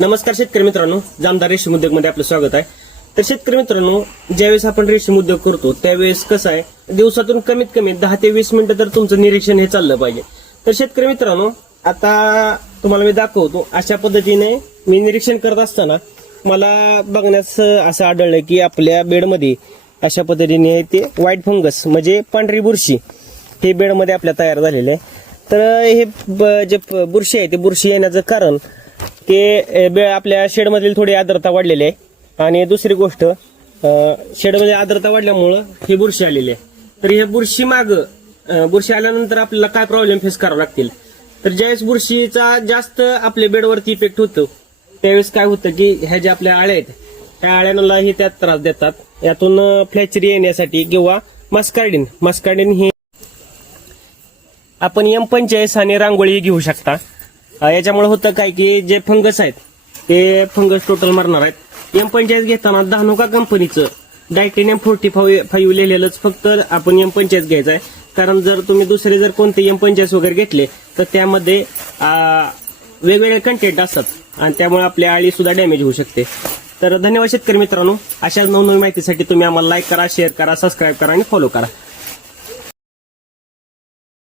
नमस्कार शेतकरी मित्रांनो, जामदार रेशीम उद्योग मध्ये आपलं स्वागत आहे. तर शेतकरी मित्रांनो, ज्यावेळेस आपण रेशीम उद्योग करतो त्यावेळेस कसं आहे, दिवसातून कमीत कमी 10 ते 20 मिनिटं तर तुमचं निरीक्षण हे चाललं पाहिजे. तर शेतकरी मित्रांनो, आता तुम्हाला मी दाखवतो. अशा पद्धतीने मी निरीक्षण करत असताना मला बघण्यास असं आढळलं की आपल्या बेडमध्ये अशा पद्धतीने ते व्हाईट फंगस म्हणजे पांढरी बुरशी हे बेडमध्ये आपल्या तयार झालेले आहे. तर हे जे बुरशी आहे ते बुरशी येण्याचं कारण ते आपल्या शेडमधील थोडी आर्द्रता वाढलेली आहे आणि दुसरी गोष्ट शेडमध्ये आर्द्रता वाढल्यामुळं ही बुरशी आलेली आहे. तर हे बुरशी बुरशी आल्यानंतर आपल्याला काय प्रॉब्लेम फेस करावे लागतील. तर ज्यावेळेस बुरशीचा जास्त आपल्या बेडवरती इफेक्ट होतो त्यावेळेस काय होतं की ह्या ज्या आपल्या आळ्या आहेत त्या आळ्यांनाही त्यात त्रास देतात. यातून फ्लॅचरी येण्यासाठी किंवा मस्कार्डिन ही आपण M45 आणि रांगोळी घेऊ शकता. याच्यामुळे होतं काय की जे फंगस आहेत ते फंगस टोटल मरणार आहेत. M45 घेताना धानुका कंपनीचं डायटेनियम 45 लिहिलेलंच फक्त आपण M45 घ्यायचं आहे. कारण जर तुम्ही दुसरे जर कोणते M45 वगैरे घेतले तर त्यामध्ये वेगवेगळे कंटेंट असतात आणि त्यामुळे आपली आळी सुद्धा डॅमेज होऊ शकते. तर धन्यवाद शेतकरी मित्रांनो. अशाच नवनवीन माहितीसाठी तुम्ही आम्हाला लाईक करा, शेअर करा, सबस्क्राईब करा आणि फॉलो करा.